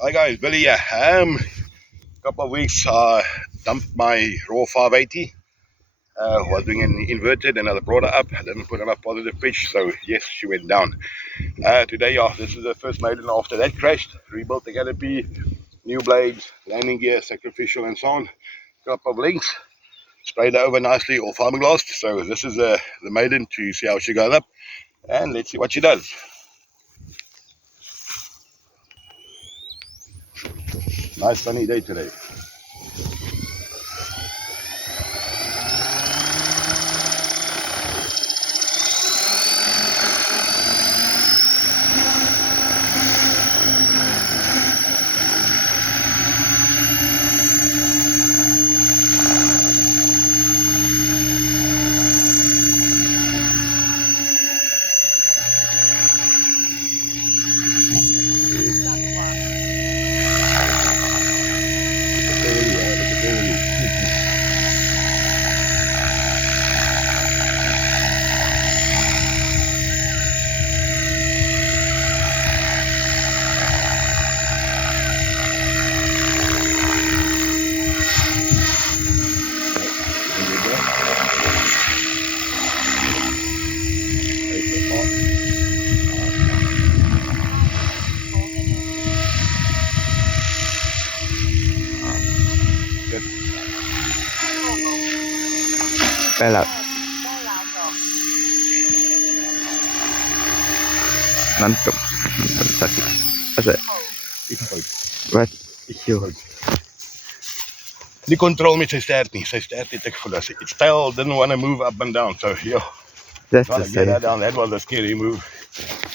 Hi guys, Billy here. Couple of weeks dumped my Raw580. Was doing an inverted and I brought her up. I didn't put enough positive pitch, so yes, she went down. Today, this is the first maiden after that crashed. Rebuilt the canopy, new blades, landing gear, sacrificial, and so on. Couple of links. Sprayed her over nicely, all fiberglass. So this is the maiden to see how she goes up, and let's see what she does. Nice sunny day today. Đây là nantum sakit. Wat is jou? Die control met sy stert nie. Sy stert het ek verlos. Its tail didn't want to move up and down. So yeah, That's trying the to get her same. down. That was a scary move.